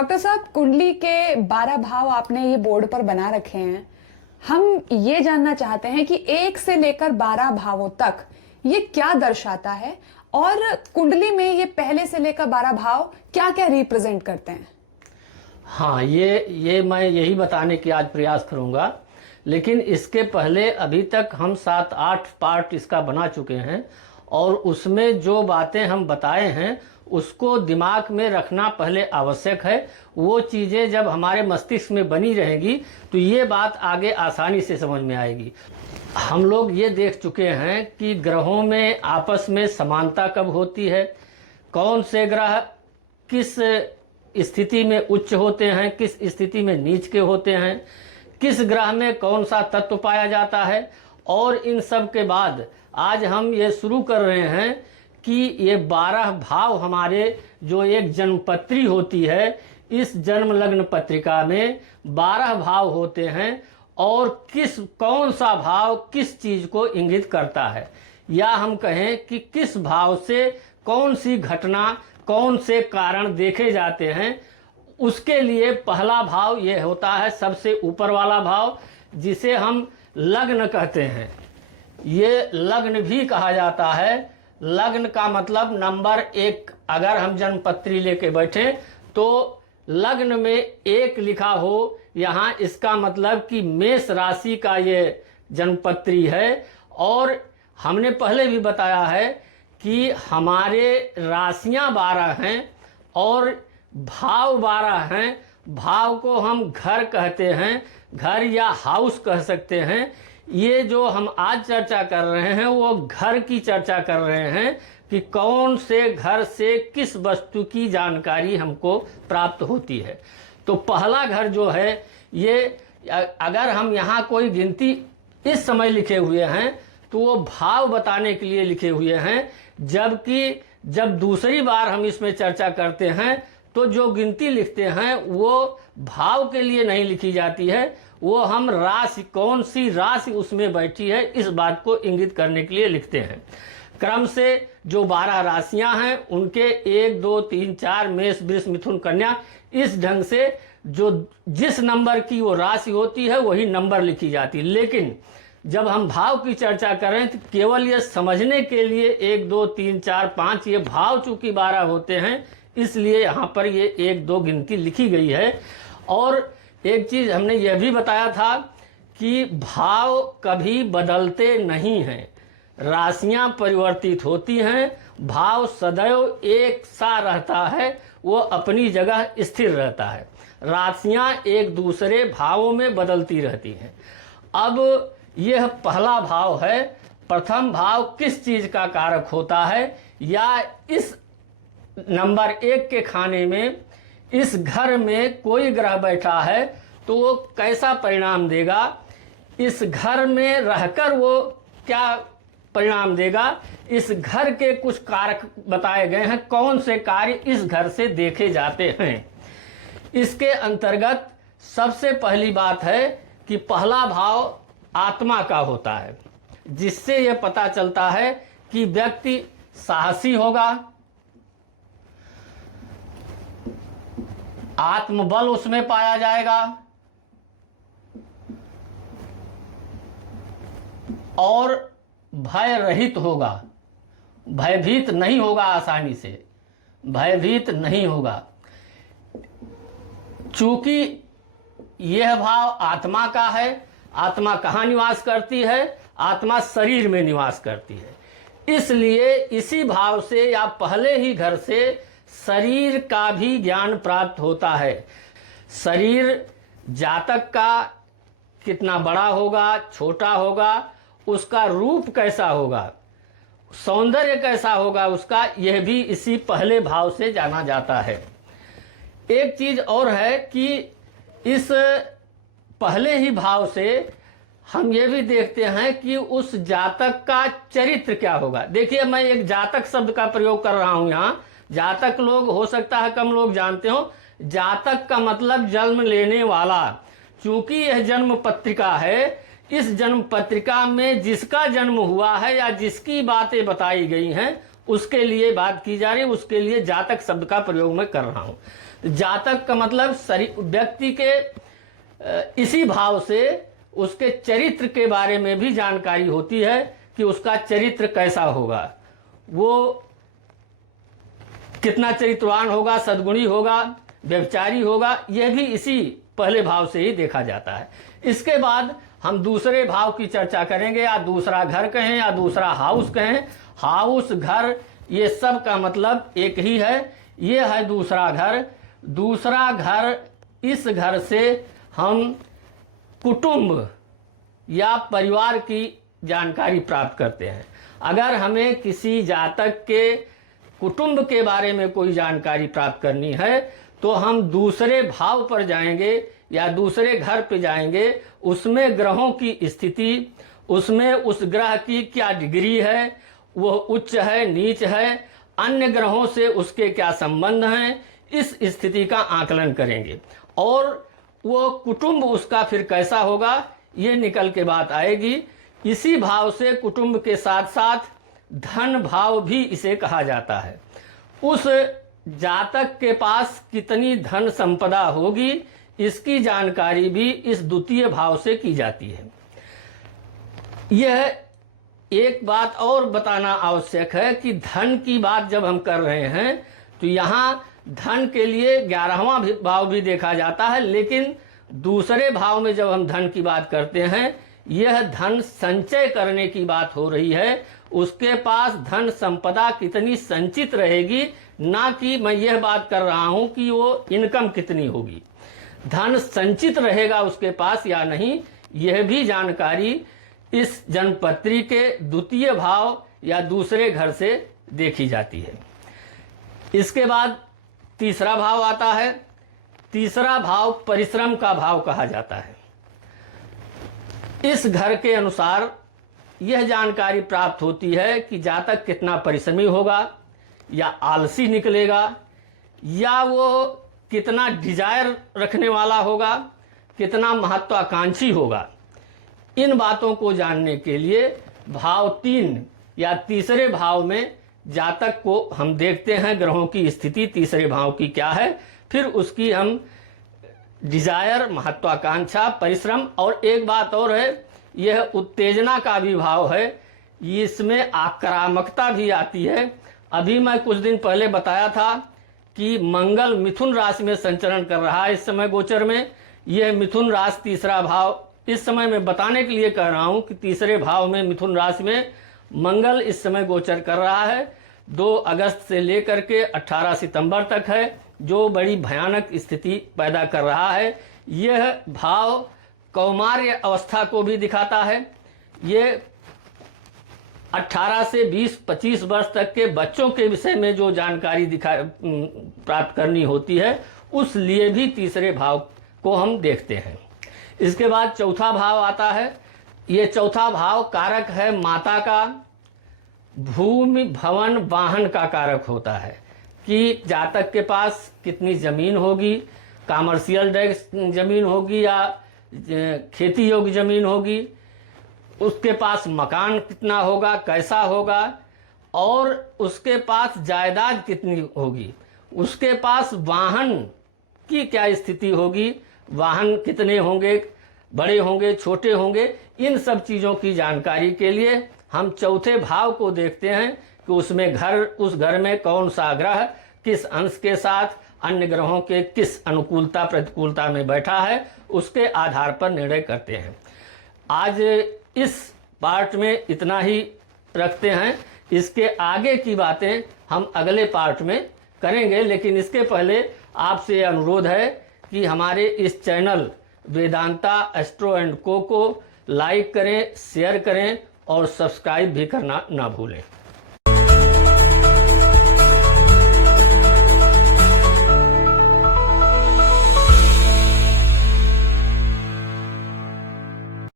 Doctor साहब, कुंडली के 12 भाव आपने ये बोर्ड पर बना रखे हैं। हम ये जानना चाहते हैं कि 1 से लेकर 12 भावों तक ये क्या दर्शाता है और कुंडली में ये पहले से लेकर 12 भाव क्या क्या रिप्रेजेंट करते हैं। हाँ, ये मैं यही बताने की आज प्रयास करूँगा, लेकिन इसके पहले अभी तक हम 7-8 पार्ट इसका बना चुके हैं और उसमें जो बातें हम बताए हैं उसको दिमाग में रखना पहले आवश्यक है। वो चीज़ें जब हमारे मस्तिष्क में बनी रहेंगी तो ये बात आगे आसानी से समझ में आएगी। हम लोग ये देख चुके हैं कि ग्रहों में आपस में समानता कब होती है, कौन से ग्रह किस स्थिति में उच्च होते हैं, किस स्थिति में नीच के होते हैं, किस ग्रह में कौन सा तत्व पाया जाता है। और इन सब के बाद आज हम ये शुरू कर रहे हैं कि ये 12 भाव हमारे जो एक जन्मपत्री होती है, इस जन्म लग्न पत्रिका में 12 भाव होते हैं और कौन सा भाव किस चीज़ को इंगित करता है, या हम कहें कि किस भाव से कौन सी घटना, कौन से कारण देखे जाते हैं। उसके लिए पहला भाव ये होता है सबसे ऊपर वाला भाव, जिसे हम लग्न कहते हैं। ये लग्न भी कहा जाता है। लग्न का मतलब नंबर 1। अगर हम जन्मपत्री लेके बैठे तो लग्न में 1 लिखा हो यहाँ, इसका मतलब कि मेष राशि का ये जन्मपत्री है। और हमने पहले भी बताया है कि हमारे राशियाँ 12 हैं और भाव 12 हैं। भाव को हम घर कहते हैं, घर या हाउस कह सकते हैं। ये जो हम आज चर्चा कर रहे हैं वो घर की चर्चा कर रहे हैं कि कौन से घर से किस वस्तु की जानकारी हमको प्राप्त होती है। तो पहला घर जो है ये, अगर हम यहाँ कोई गिनती इस समय लिखे हुए हैं तो वो भाव बताने के लिए लिखे हुए हैं, जबकि जब दूसरी बार हम इसमें चर्चा करते हैं तो जो गिनती लिखते हैं वो भाव के लिए नहीं लिखी जाती है, वो हम राशि, कौन सी राशि उसमें बैठी है, इस बात को इंगित करने के लिए लिखते हैं। क्रम से जो 12 राशियां हैं उनके 1, 2, 3, 4 मेष, वृष, मिथुन, कन्या, इस ढंग से जो जिस नंबर की वो राशि होती है वही नंबर लिखी जाती है। लेकिन जब हम भाव की चर्चा करें तो केवल ये समझने के लिए 1, 2, 3, 4, 5 ये भाव चूंकि 12 होते हैं, इसलिए यहाँ पर ये 1, 2 गिनती लिखी गई है। और एक चीज़ हमने यह भी बताया था कि भाव कभी बदलते नहीं हैं, राशियां परिवर्तित होती हैं, भाव सदैव एक सा रहता है, वो अपनी जगह स्थिर रहता है। राशियां एक दूसरे भावों में बदलती रहती हैं। अब यह पहला भाव है। प्रथम भाव किस चीज़ का कारक होता है, या इस नंबर 1 के खाने में इस घर में कोई ग्रह बैठा है तो वो कैसा परिणाम देगा, इस घर में रहकर वो क्या परिणाम देगा। इस घर के कुछ कारक बताए गए हैं, कौन से कार्य इस घर से देखे जाते हैं। इसके अंतर्गत सबसे पहली बात है कि पहला भाव आत्मा का होता है, जिससे यह पता चलता है कि व्यक्ति साहसी होगा, आत्मबल उसमें पाया जाएगा और भय रहित होगा, भयभीत नहीं होगा, आसानी से भयभीत नहीं होगा। चूंकि यह भाव आत्मा का है, आत्मा कहाँ निवास करती है, आत्मा शरीर में निवास करती है। इसलिए इसी भाव से या पहले ही घर से शरीर का भी ज्ञान प्राप्त होता है। शरीर जातक का कितना बड़ा होगा, छोटा होगा, उसका रूप कैसा होगा, सौंदर्य कैसा होगा उसका, यह भी इसी पहले भाव से जाना जाता है। एक चीज और है कि इस पहले ही भाव से हम ये भी देखते हैं कि उस जातक का चरित्र क्या होगा। देखिए, मैं एक जातक शब्द का प्रयोग कर रहा हूं यहाँ। जातक लोग हो सकता है कम लोग जानते हो। जातक का मतलब जन्म लेने वाला। चूंकि यह जन्म पत्रिका है, इस जन्म पत्रिका में जिसका जन्म हुआ है या जिसकी बातें बताई गई हैं उसके लिए बात की जा रही है, उसके लिए जातक शब्द का प्रयोग मैं कर रहा हूं। जातक का मतलब व्यक्ति के इसी भाव से उसके चरित्र के बारे में भी जानकारी होती है कि उसका चरित्र कैसा होगा, वो कितना चरित्रवान होगा, सद्गुणी होगा, व्यभिचारी होगा, यह भी इसी पहले भाव से ही देखा जाता है। इसके बाद हम दूसरे भाव की चर्चा करेंगे, या दूसरा घर कहें या दूसरा हाउस कहें। हाउस, घर, ये सब का मतलब एक ही है। ये है दूसरा घर। दूसरा घर, इस घर से हम कुटुंब या परिवार की जानकारी प्राप्त करते हैं। अगर हमें किसी जातक के कुटुंब के बारे में कोई जानकारी प्राप्त करनी है तो हम दूसरे भाव पर जाएंगे या दूसरे घर पे जाएंगे। उसमें ग्रहों की स्थिति, उसमें उस ग्रह की क्या डिग्री है, वो उच्च है, नीच है, अन्य ग्रहों से उसके क्या संबंध हैं, इस स्थिति का आकलन करेंगे। और वो कुटुंब उसका फिर कैसा होगा, ये निकल के बात आएगी। इसी भाव से कुटुंब के साथ साथ धन भाव भी इसे कहा जाता है। उस जातक के पास कितनी धन संपदा होगी, इसकी जानकारी भी इस द्वितीय भाव से की जाती है। यह एक बात और बताना आवश्यक है कि धन की बात जब हम कर रहे हैं तो यहाँ धन के लिए 11वां भाव भी देखा जाता है, लेकिन दूसरे भाव में जब हम धन की बात करते हैं, यह धन संचय करने की बात हो रही है। उसके पास धन संपदा कितनी संचित रहेगी, ना कि मैं यह बात कर रहा हूं कि वो इनकम कितनी होगी। धन संचित रहेगा उसके पास या नहीं, यह भी जानकारी इस जन्मपत्री के द्वितीय भाव या दूसरे घर से देखी जाती है। इसके बाद तीसरा भाव आता है। तीसरा भाव परिश्रम का भाव कहा जाता है। इस घर के अनुसार यह जानकारी प्राप्त होती है कि जातक कितना परिश्रमी होगा, या आलसी निकलेगा, या वो कितना डिजायर रखने वाला होगा, कितना महत्वाकांक्षी होगा। इन बातों को जानने के लिए भाव 3 या तीसरे भाव में जातक को हम देखते हैं, ग्रहों की स्थिति तीसरे भाव की क्या है, फिर उसकी हम डिजायर, महत्वाकांक्षा, परिश्रम, और एक बात और है, यह उत्तेजना का भी भाव है। इसमें आक्रामकता भी आती है। अभी मैं कुछ दिन पहले बताया था कि मंगल मिथुन राशि में संचरण कर रहा है इस समय गोचर में। यह मिथुन राशि तीसरा भाव, इस समय मैं बताने के लिए कह रहा हूं कि तीसरे भाव में मिथुन राशि में मंगल इस समय गोचर कर रहा है। 2 अगस्त से लेकर के 18 सितंबर तक है, जो बड़ी भयानक स्थिति पैदा कर रहा है। यह भाव कौमार्य अवस्था को भी दिखाता है। ये 18 से 20-25 वर्ष तक के बच्चों के विषय में जो जानकारी प्राप्त करनी होती है, उस लिए भी तीसरे भाव को हम देखते हैं। इसके बाद चौथा भाव आता है। ये चौथा भाव कारक है माता का, भूमि, भवन, वाहन का कारक होता है कि जातक के पास कितनी ज़मीन होगी, कॉमर्शियल ज़मीन होगी या खेती योग्य ज़मीन होगी, उसके पास मकान कितना होगा, कैसा होगा, और उसके पास जायदाद कितनी होगी, उसके पास वाहन की क्या स्थिति होगी, वाहन कितने होंगे, बड़े होंगे, छोटे होंगे। इन सब चीज़ों की जानकारी के लिए हम चौथे भाव को देखते हैं कि उसमें उस घर में कौन सा ग्रह किस अंश के साथ अन्य ग्रहों के किस अनुकूलता प्रतिकूलता में बैठा है, उसके आधार पर निर्णय करते हैं। आज इस पार्ट में इतना ही रखते हैं। इसके आगे की बातें हम अगले पार्ट में करेंगे, लेकिन इसके पहले आपसे अनुरोध है कि हमारे इस चैनल वेदांता एस्ट्रो एंड को लाइक करें, शेयर करें और सब्सक्राइब भी करना ना भूलें।